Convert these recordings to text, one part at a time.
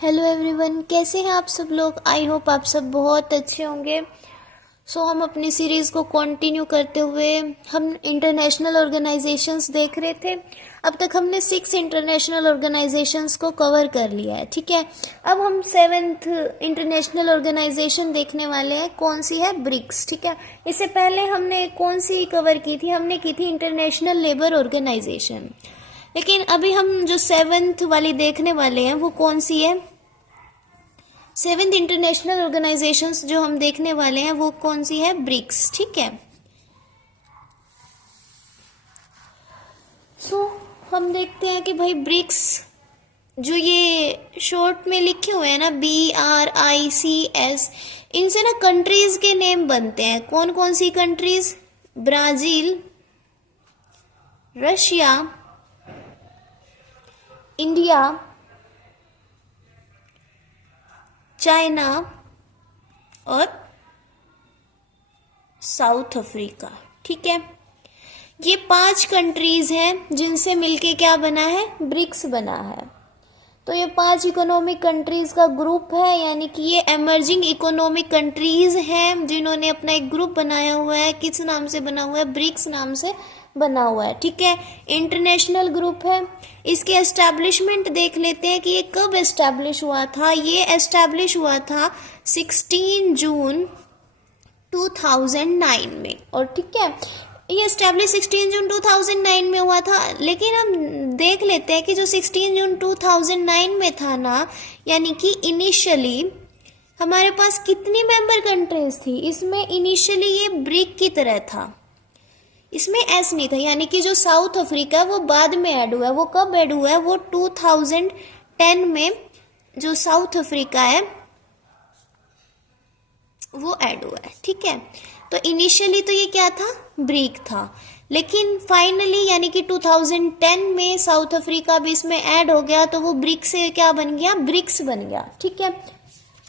Hello everyone, कैसे हैं आप सब लोग। आई होप आप सब बहुत अच्छे होंगे। हम अपनी सीरीज़ को कंटिन्यू करते हुए हम इंटरनेशनल ऑर्गेनाइजेशंस देख रहे थे। अब तक हमने 6 इंटरनेशनल ऑर्गेनाइजेशंस को कवर कर लिया है। ठीक है, अब हम 7th इंटरनेशनल ऑर्गेनाइजेशन देखने वाले हैं। कौन सी है? ब्रिक्स। ठीक है, इससे पहले हमने कौन सी कवर की थी? हमने की थी इंटरनेशनल लेबर ऑर्गेनाइजेशन। लेकिन अभी हम जो 7th वाली देखने वाले हैं वो कौन सी है? 7th इंटरनेशनल ऑर्गेनाइजेशंस जो हम देखने वाले हैं वो कौन सी है? ब्रिक्स। ठीक है, हम देखते हैं कि भाई ब्रिक्स जो ये शॉर्ट में लिखे हुए हैं ना, BRICS, इनसे ना कंट्रीज के नेम बनते हैं। कौन कौन सी countries? Brazil, Russia, India, China और साउथ अफ्रीका। ठीक है, ये 5 कंट्रीज हैं जिनसे मिलके क्या बना है? ब्रिक्स बना है। तो ये 5 इकोनॉमिक कंट्रीज का ग्रुप है, यानी कि ये एमर्जिंग इकोनॉमिक कंट्रीज हैं जिन्होंने अपना एक ग्रुप बनाया हुआ है। किस नाम से बना हुआ है? ब्रिक्स नाम से बना हुआ है। ठीक है, इंटरनेशनल ग्रुप है। इसके एस्टैब्लिशमेंट देख लेते हैं कि ये कब एस्टैब्लिश हुआ था। ये एस्टैब्लिश हुआ था 16 जून 2009 में। और ठीक है, ये एस्टैब्लिश 16 जून 2009 में हुआ था। लेकिन हम देख लेते हैं कि जो 16 जून 2009 में था ना, यानी कि इनिशियली हमारे पास कितनी मेंबर कंट्रीज थी? इसमें इनिशियली ये ब्रिक की तरह था, इसमें एस नहीं था। यानी कि जो साउथ अफ्रीका है वो बाद में ऐड हुआ है। वो कब ऐड हुआ है? वो 2010 में जो साउथ अफ्रीका है वो ऐड हुआ है। ठीक है, तो इनिशियली तो ये क्या था? ब्रिक था। लेकिन फाइनली यानी कि 2010 में साउथ अफ्रीका भी इसमें ऐड हो गया, तो वो ब्रिक से क्या बन गया? ब्रिक्स बन गया। ठीक है,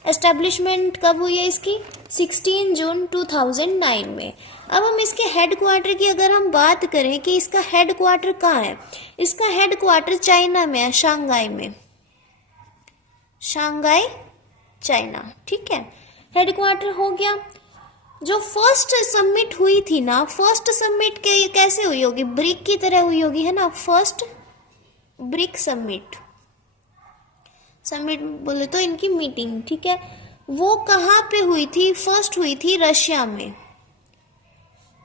एस्टेब्लिशमेंट कब हुई है इसकी? 16 जून 2009 में। अब हम इसके हेडक्वार्टर की अगर हम बात करें कि इसका हेडक्वार्टर कहाँ है, इसका हेडक्वार्टर चाइना में है, शंघाई में, शंघाई चाइना। ठीक है, हेडक्वार्टर हो गया। जो फर्स्ट सबमिट हुई थी ना, फर्स्ट सबमिट के कैसे हुई होगी? ब्रिक की तरह हुई होगी, है ना। फर्स्ट ब्रिक सबमिट, सबमिट बोले तो इनकी मीटिंग। ठीक है, वो कहाँ पे हुई थी? फर्स्ट हुई थी रशिया में।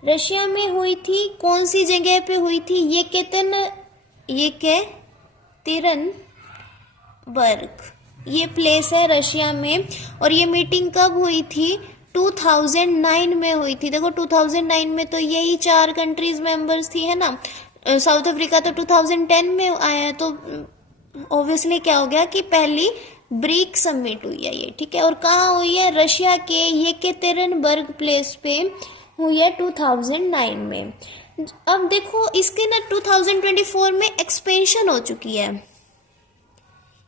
रशिया में हुई थी। कौन सी जगह पे हुई थी? ये के तिरनबर्ग, ये प्लेस है रशिया में। और ये मीटिंग कब हुई थी? 2009 में हुई थी। देखो 2009 में तो यही 4 कंट्रीज मेंबर्स थी, है ना। साउथ अफ्रीका तो 2010 में आया, तो ऑब्वियसली क्या हो गया कि पहली ब्रिक समिट हुई है ये। ठीक है, और कहाँ हुई है? रशिया के येकेतेरिनबर्ग प्लेस पे हुई है 2009 में। अब देखो इसके ना 2024 में एक्सपेंशन हो चुकी है,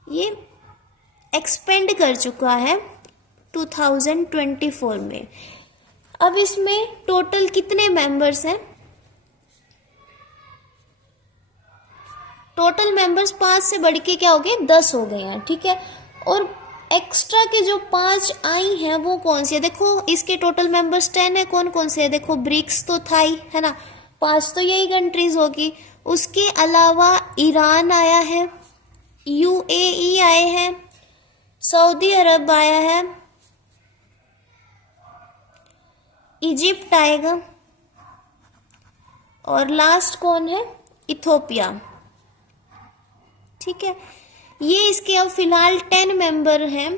ये एक्सपेंड कर चुका है 2024 में। अब इसमें टोटल कितने मेंबर्स हैं? टोटल मेंबर्स 5 से बढ़ के क्या हो गए? 10 हो गए हैं। ठीक है, और एक्स्ट्रा के जो 5 आई हैं वो कौन सी है? देखो इसके टोटल मेंबर्स 10 है। कौन कौन से है? देखो ब्रिक्स तो था ही, है ना, 5 तो यही कंट्रीज होगी। उसके अलावा ईरान आया है, UAE आए हैं, सऊदी अरब आया है, इजिप्ट आएगा, और लास्ट कौन है? इथोपिया। ठीक है, ये इसके अब फिलहाल 10 मेंबर हैं।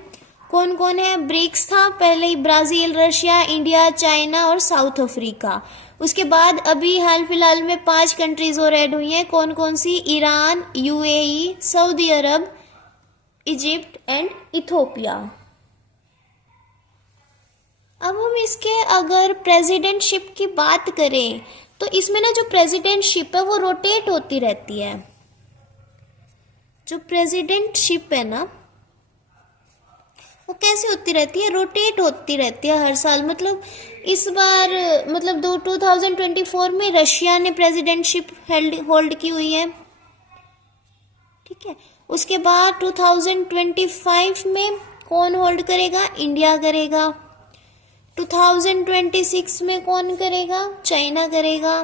कौन कौन है? ब्रिक्स था पहले ही, ब्राजील, रशिया, इंडिया, चाइना और साउथ अफ्रीका। उसके बाद अभी हाल फिलहाल में 5 कंट्रीज और ऐड हुई हैं। कौन कौन सी? Iran, UAE, Saudi Arab, Egypt and Ethiopia. अब हम इसके अगर प्रेसिडेंटशिप की बात करें तो इसमें ना जो प्रेसिडेंटशिप है वो रोटेट होती रहती है। जो प्रेसिडेंटशिप है ना वो कैसे होती रहती है? रोटेट होती रहती है हर साल। मतलब इस बार 2024 में रशिया ने प्रेसिडेंटशिप होल्ड की हुई है। ठीक है, उसके बाद 2025 में कौन होल्ड करेगा? इंडिया करेगा। 2026 में कौन करेगा? चाइना करेगा।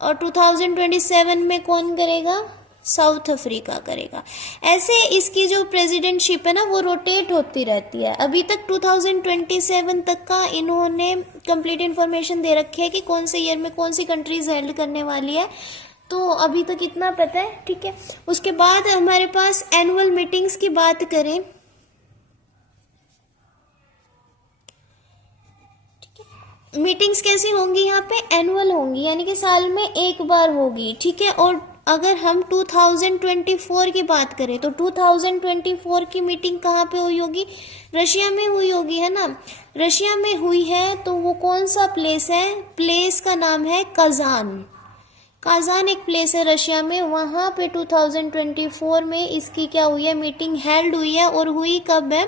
और 2027 में कौन करेगा? साउथ अफ्रीका करेगा। ऐसे इसकी जो प्रेसिडेंटशिप है ना वो रोटेट होती रहती है। अभी तक 2027 तक का इन्होंने कंप्लीट इन्फॉर्मेशन दे रखी है कि कौन से ईयर में कौन सी कंट्रीज हेल्ड करने वाली है, तो अभी तक इतना पता है, ठीक है। उसके बाद हमारे पास एनुअल मीटिंग्स की बात करें, मीटिंग्स कैसी होंगी? यहाँ पे एनुअल होंगी, यानी कि साल में एक बार होगी, ठीक है। और अगर हम 2024 की बात करें तो 2024 की मीटिंग कहाँ पे हुई होगी? रशिया में हुई होगी, है ना। रशिया में हुई है तो वो कौन सा प्लेस है? प्लेस का नाम है काजान। काजान एक प्लेस है रशिया में, वहाँ पे 2024 में इसकी क्या हुई है? मीटिंग हेल्ड हुई है। और हुई कब है?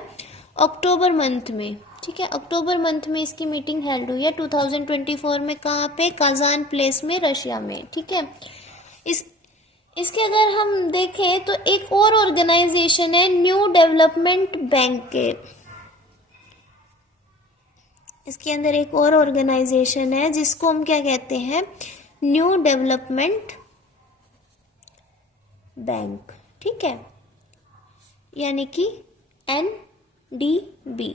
अक्टूबर मंथ में, ठीक है। अक्टूबर मंथ में इसकी मीटिंग हेल्ड हुई है 2024 में। कहाँ पे? काजान प्लेस में, रशिया में, ठीक है। इसके अगर हम देखें तो एक और ऑर्गेनाइजेशन है न्यू डेवलपमेंट बैंक के, इसके अंदर एक और ऑर्गेनाइजेशन है जिसको हम क्या कहते हैं? न्यू डेवलपमेंट बैंक, ठीक है, यानी कि NDB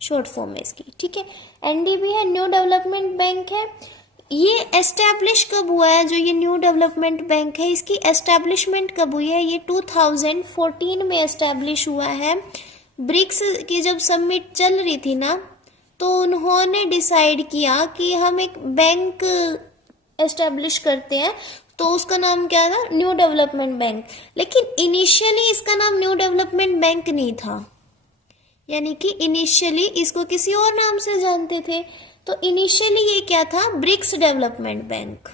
शॉर्ट फॉर्म है इसकी, ठीक है। NDB है, न्यू डेवलपमेंट बैंक है। ये एस्टैब्लिश कब हुआ है? जो ये न्यू डेवलपमेंट बैंक है इसकी एस्टैब्लिशमेंट कब हुई है? ये 2014 में एस्टैब्लिश हुआ है। ब्रिक्स की जब समिट चल रही थी ना, तो उन्होंने डिसाइड किया कि हम एक बैंक एस्टैब्लिश करते हैं, तो उसका नाम क्या था? New development bank. लेकिन इनिशियली इसका नाम न्यू डेवलपमेंट बैंक नहीं था, यानी कि इनिशियली इसको किसी और नाम से जानते थे। तो इनिशियली ये क्या था? BRICS development bank.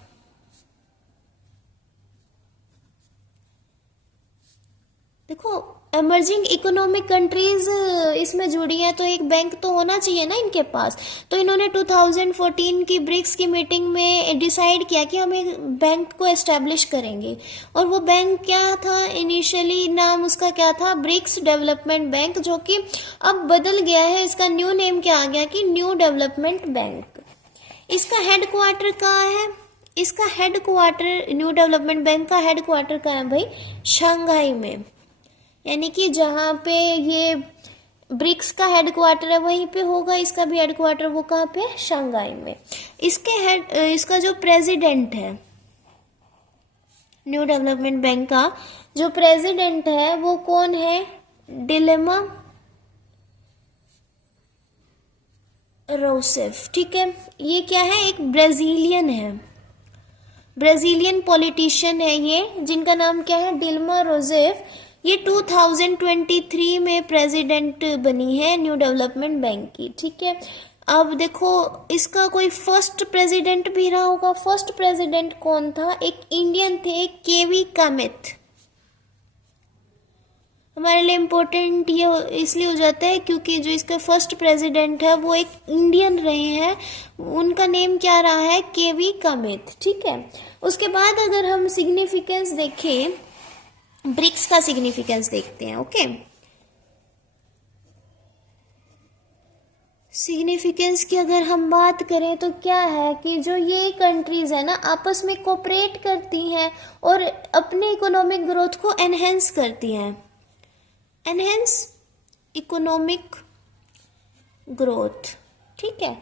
देखो इमर्जिंग इकोनॉमिक कंट्रीज इसमें जुड़ी हैं, तो एक बैंक तो होना चाहिए ना इनके पास। तो इन्होंने 2014 की ब्रिक्स की मीटिंग में डिसाइड किया कि हम एक बैंक को एस्टैब्लिश करेंगे। और वो बैंक क्या था? इनिशियली नाम उसका क्या था? ब्रिक्स डेवलपमेंट बैंक, जो कि अब बदल गया है। इसका न्यू नेम क्या आ गया? कि न्यू डेवलपमेंट बैंक। इसका हेड क्वार्टर कहाँ है? इसका head quarter, new development bank का हेड क्वार्टर कहाँ है भाई? शंघाई में। यानी कि जहाँ पे ये ब्रिक्स का हेड क्वार्टर है वहीं पे होगा इसका भी हेड क्वार्टर। वो कहाँ पे? शंघाई में। इसका जो प्रेसिडेंट है न्यू डेवलपमेंट बैंक का, जो प्रेसिडेंट है वो कौन है? डिलेमा रोसेफ, ठीक है। ये क्या है? एक ब्राजीलियन है, ब्राजीलियन पॉलिटिशियन है ये, जिनका नाम क्या है? डिल्मा रोसेफ। ये 2023 में प्रेसिडेंट बनी है न्यू डेवलपमेंट बैंक की, ठीक है। अब देखो इसका कोई फर्स्ट प्रेसिडेंट भी रहा होगा। फर्स्ट प्रेसिडेंट कौन था? एक इंडियन थे, केवी कामित। हमारे लिए इम्पोर्टेंट ये इसलिए हो जाता है क्योंकि जो इसका फर्स्ट प्रेसिडेंट है वो एक इंडियन रहे हैं। उनका नेम क्या रहा है? केवी कामित, ठीक है। उसके बाद अगर हम सिग्निफिकेंस देखें, ब्रिक्स का सिग्निफिकेंस देखते हैं, ओके। सिग्निफिकेंस की अगर हम बात करें तो क्या है कि जो ये कंट्रीज है ना आपस में कोऑपरेट करती हैं और अपने इकोनॉमिक ग्रोथ को एनहेंस करती हैं। एनहेंस इकोनॉमिक ग्रोथ, ठीक है।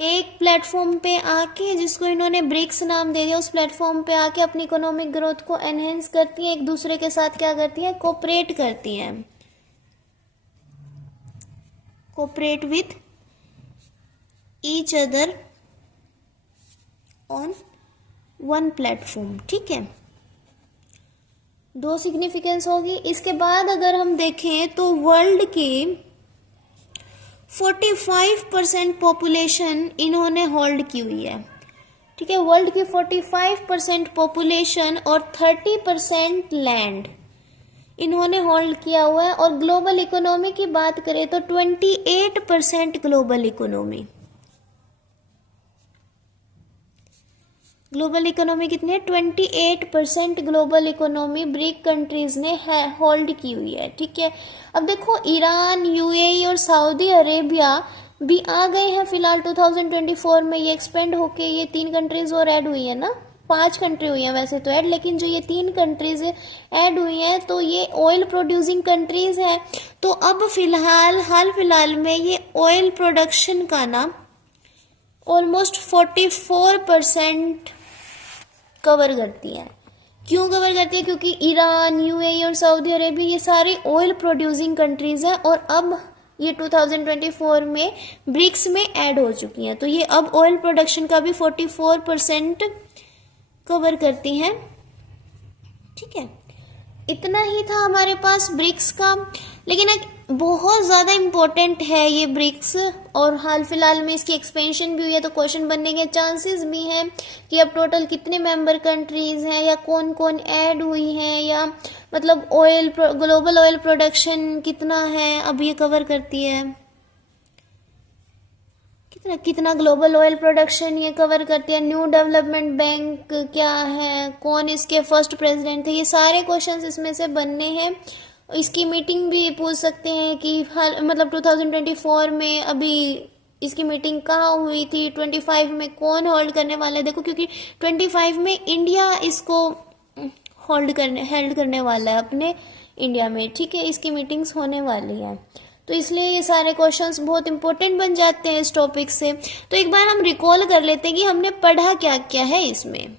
एक प्लेटफॉर्म पे आके, जिसको इन्होंने ब्रिक्स नाम दे दिया, उस प्लेटफॉर्म पे आके अपनी इकोनॉमिक ग्रोथ को एनहेंस करती हैं, एक दूसरे के साथ क्या करती हैं? कोऑपरेट करती हैं। Cooperate with each other on one platform, ठीक है। दो सिग्निफिकेंस होगी। इसके बाद अगर हम देखें तो वर्ल्ड की 45% पॉपुलेशन इन्होंने होल्ड की हुई है, ठीक है। वर्ल्ड की 45% पॉपुलेशन और 30% लैंड इन्होंने होल्ड किया हुआ है। और ग्लोबल इकोनॉमी की बात करें तो 28% ग्लोबल इकोनॉमी। ग्लोबल इकोनॉमी कितनी है? 28% ग्लोबल इकोनॉमी ब्रिक कंट्रीज ने होल्ड की हुई है, ठीक है। अब देखो ईरान, यूएई और सऊदी अरेबिया भी आ गए हैं फिलहाल 2024 में। ये एक्सपेंड होके ये 3 कंट्रीज और ऐड हुई है ना, 5 कंट्री हुई हैं वैसे तो ऐड, लेकिन जो ये 3 कंट्रीज ऐड हुई हैं तो ये ऑयल प्रोड्यूसिंग कंट्रीज हैं। तो अब फिलहाल हाल फिलहाल में ये ऑयल प्रोडक्शन का ना ऑलमोस्ट 44% कवर करती हैं। क्यों कवर करती है? क्योंकि ईरान, यूएई और सऊदी अरेबिया ये सारी ऑयल प्रोड्यूसिंग कंट्रीज हैं और अब ये 2024 में ब्रिक्स में ऐड हो चुकी हैं। तो ये अब ऑयल प्रोडक्शन का भी 44% कवर करती हैं, ठीक है। इतना ही था हमारे पास ब्रिक्स का, लेकिन एक बहुत ज़्यादा इम्पोर्टेंट है ये ब्रिक्स और हाल फिलहाल में इसकी एक्सपेंशन भी हुई है। तो क्वेश्चन बनने के चांसेस भी हैं कि अब टोटल कितने मेंबर कंट्रीज हैं या कौन कौन ऐड हुई हैं, या मतलब ऑयल ग्लोबल ऑयल प्रोडक्शन कितना है अब ये कवर करती है, कितना ग्लोबल ऑयल प्रोडक्शन ये कवर करती है, न्यू डेवलपमेंट बैंक क्या है, कौन इसके फर्स्ट प्रेसिडेंट थे, ये सारे क्वेश्चंस इसमें से बनने हैं। इसकी मीटिंग भी पूछ सकते हैं कि मतलब 2024 में अभी इसकी मीटिंग कहाँ हुई थी, 25 में कौन होल्ड करने वाला है। देखो क्योंकि 25 में इंडिया इसको हेल्ड करने वाला है अपने इंडिया में, ठीक है। इसकी मीटिंग्स होने वाली है, तो इसलिए ये सारे क्वेश्चंस बहुत इंपॉर्टेंट बन जाते हैं इस टॉपिक से। तो एक बार हम रिकॉल कर लेते हैं कि हमने पढ़ा क्या क्या है इसमें।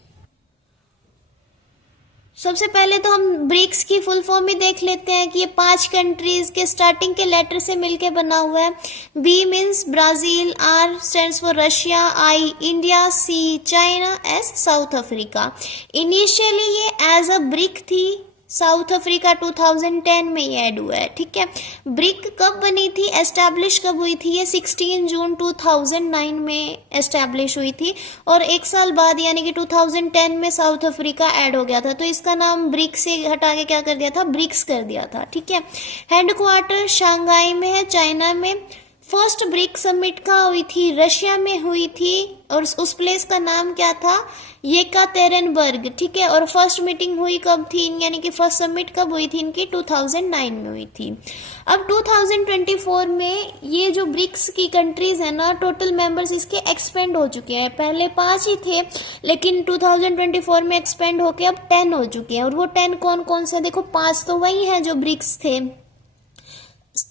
सबसे पहले तो हम ब्रिक्स की फुल फॉर्म ही देख लेते हैं कि ये 5 कंट्रीज के स्टार्टिंग के लेटर से मिलके बना हुआ है। B means Brazil, R stands for Russia, I India, C China, S South Africa. Initially ये एज अ ब्रिक थी, साउथ अफ्रीका 2010 में ये ऐड हुआ है, ठीक है। ब्रिक कब बनी थी, एस्टैब्लिश कब हुई थी? ये 16 जून 2009 में एस्टैब्लिश हुई थी और 1 साल बाद यानी कि 2010 में साउथ अफ्रीका ऐड हो गया था। तो इसका नाम ब्रिक से हटा के क्या कर दिया था, ब्रिक्स कर दिया था, ठीक है। हेडक्वार्टर शंघाई में है, चाइना में। फर्स्ट ब्रिक समिट कहाँ हुई थी, रशिया में हुई थी और उस प्लेस का नाम क्या था, येकातेरिनबर्ग, ठीक है। और फर्स्ट मीटिंग हुई कब थी, यानी कि फर्स्ट समिट कब हुई थी इनकी, 2009 में हुई थी। अब 2024 में ये जो ब्रिक्स की कंट्रीज है ना, टोटल मेंबर्स इसके एक्सपेंड हो चुके हैं। पहले 5 ही थे लेकिन 2024 में एक्सपेंड होके अब 10 हो चुके हैं। और वो 10 कौन कौन से, देखो 5 तो वही हैं जो ब्रिक्स थे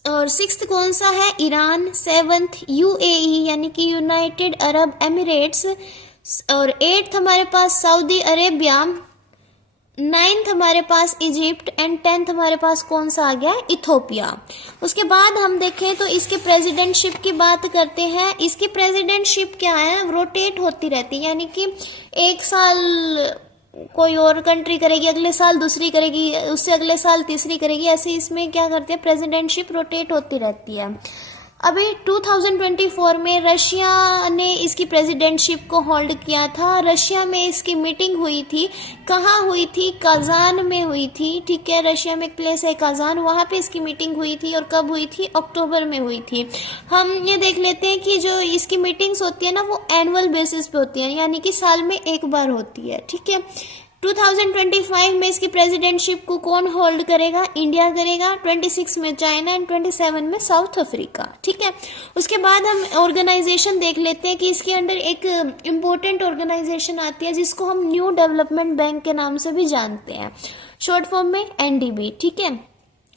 और 6th कौन सा है, ईरान। 7th यूएई यानी कि यूनाइटेड अरब एमिरेट्स और 8th हमारे पास सऊदी अरेबिया, 9th हमारे पास इजिप्ट एंड 10th हमारे पास कौन सा आ गया, इथोपिया। उसके बाद हम देखें तो इसके प्रेसिडेंटशिप की बात करते हैं। इसकी प्रेसिडेंटशिप क्या है, रोटेट होती रहती है, यानी कि 1 साल कोई और कंट्री करेगी, अगले साल दूसरी करेगी, उससे अगले साल तीसरी करेगी, ऐसे इसमें क्या करते हैं, प्रेसिडेंटशिप रोटेट होती रहती है। अभी 2024 में रशिया ने इसकी प्रेसिडेंटशिप को होल्ड किया था। रशिया में इसकी मीटिंग हुई थी, कहाँ हुई थी, काजान में हुई थी, ठीक है। रशिया में एक प्लेस है काजान, वहाँ पे इसकी मीटिंग हुई थी और कब हुई थी, अक्टूबर में हुई थी। हम ये देख लेते हैं कि जो इसकी मीटिंग्स होती है ना वो एनुअल बेसिस पे होती है, यानी कि साल में एक बार होती है, ठीक है। 2025 में इसकी प्रेसिडेंटशिप को कौन होल्ड करेगा, इंडिया करेगा। 26 में चाइना एंड 27 में साउथ अफ्रीका, ठीक है। उसके बाद हम ऑर्गेनाइजेशन देख लेते हैं कि इसके अंडर एक इम्पोर्टेंट ऑर्गेनाइजेशन आती है जिसको हम न्यू डेवलपमेंट बैंक के नाम से भी जानते हैं, शॉर्ट फॉर्म में एनडीबी, ठीक है।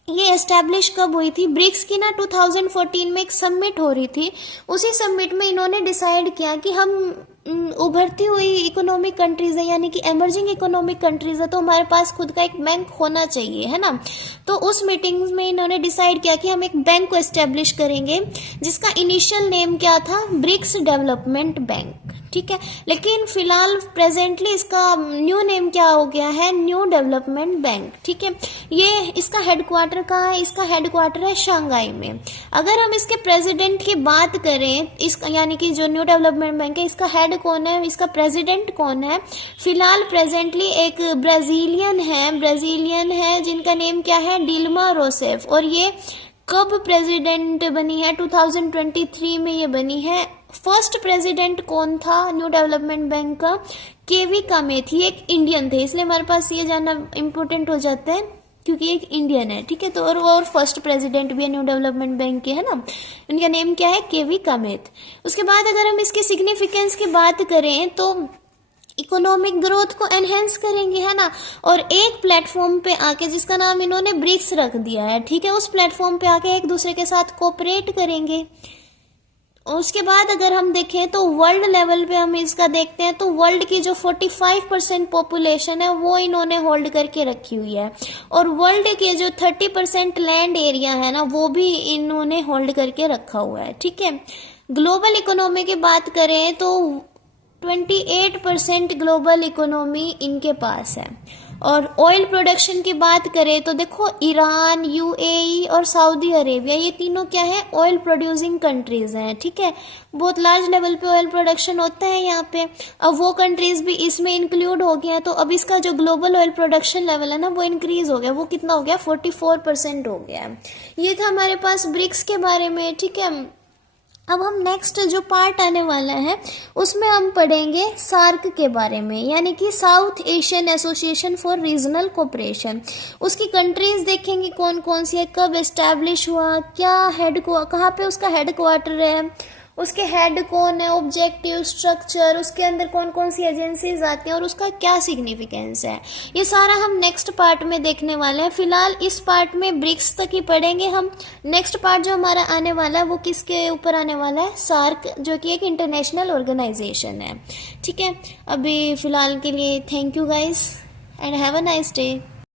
ये एस्टैब्लिश कब हुई थी, ब्रिक्स की ना 2014 में एक समिट हो रही थी। उसी समिट में इन्होंने डिसाइड किया कि हम उभरती हुई इकोनॉमिक कंट्रीज है, यानी कि एमर्जिंग इकोनॉमिक कंट्रीज है, तो हमारे पास खुद का एक बैंक होना चाहिए, है ना। तो उस मीटिंग में इन्होंने डिसाइड किया कि हम एक बैंक को एस्टेब्लिश करेंगे जिसका इनिशियल नेम क्या था, ब्रिक्स डेवलपमेंट बैंक, ठीक है। लेकिन फिलहाल प्रेजेंटली इसका न्यू नेम क्या हो गया है, न्यू डेवलपमेंट बैंक, ठीक है। ये इसका हेडक्वार्टर कहाँ है, इसका हेडक्वार्टर है शंघाई में। अगर हम इसके प्रेसिडेंट की बात करें, इसका यानी कि जो न्यू डेवलपमेंट बैंक है इसका हेड कौन है, इसका प्रेसिडेंट कौन है, फिलहाल प्रेजेंटली एक ब्राजीलियन है जिनका नेम क्या है, डिल्मा रोसेफ। और ये कब प्रेसिडेंट बनी है? 2023 में ये बनी है। फर्स्ट प्रेसिडेंट कौन था न्यू डेवलपमेंट बैंक का? केवी कामेत। ये एक इंडियन थे, इसलिए हमारे पास ये जानना इम्पोर्टेंट हो जाता है क्योंकि एक इंडियन है, ठीक है। तो और फर्स्ट प्रेसिडेंट भी है न्यू डेवलपमेंट बैंक के, है ना। इनका नेम क्या है? केवी कामेत। उसके बाद अगर हम इसके सिग्निफिकेंस की बात करें तो इकोनॉमिक ग्रोथ को एनहेंस करेंगे, है ना। और एक प्लेटफॉर्म पे आके, जिसका नाम इन्होंने ब्रिक्स रख दिया है, ठीक है, उस प्लेटफॉर्म पे आके एक दूसरे के साथ कोऑपरेट करेंगे। उसके बाद अगर हम देखें तो वर्ल्ड लेवल पे हम इसका देखते हैं तो वर्ल्ड की जो 45% पॉपुलेशन है वो इन्होंने होल्ड करके रखी हुई है, और वर्ल्ड के जो 30% लैंड एरिया है ना वो भी इन्होंने होल्ड करके रखा हुआ है, ठीक है। ग्लोबल इकोनॉमी की बात करें तो 28% ग्लोबल इकोनॉमी इनके पास है। और ऑयल प्रोडक्शन की बात करें तो देखो ईरान, यूएई और सऊदी अरेबिया, ये तीनों क्या है? ऑयल प्रोड्यूसिंग कंट्रीज हैं, ठीक है। बहुत लार्ज लेवल पे ऑयल प्रोडक्शन होता है यहाँ पे। अब वो कंट्रीज भी इसमें इंक्लूड हो गया, तो अब इसका जो ग्लोबल ऑयल प्रोडक्शन लेवल है ना वो इंक्रीज हो गया। वो कितना हो गया? 44% हो गया। ये था हमारे पास ब्रिक्स के बारे में, ठीक है। अब हम नेक्स्ट जो पार्ट आने वाला है उसमें हम पढ़ेंगे सार्क के बारे में, यानी कि south Asian association for regional cooperation. उसकी कंट्रीज देखेंगे कौन कौन सी है, कब एस्टैब्लिश हुआ, क्या हेड को कहाँ पे उसका हेड क्वार्टर है, उसके हेड कौन है, ऑब्जेक्टिव, स्ट्रक्चर, उसके अंदर कौन कौन सी एजेंसीज आती हैं और उसका क्या सिग्निफिकेंस है, ये सारा हम नेक्स्ट पार्ट में देखने वाले हैं। फिलहाल इस पार्ट में ब्रिक्स तक ही पढ़ेंगे हम। नेक्स्ट पार्ट जो हमारा आने वाला है वो किसके ऊपर आने वाला है? सार्क, जो कि एक इंटरनेशनल ऑर्गेनाइजेशन है, ठीक है। अभी फिलहाल के लिए thank you guys and have a nice day.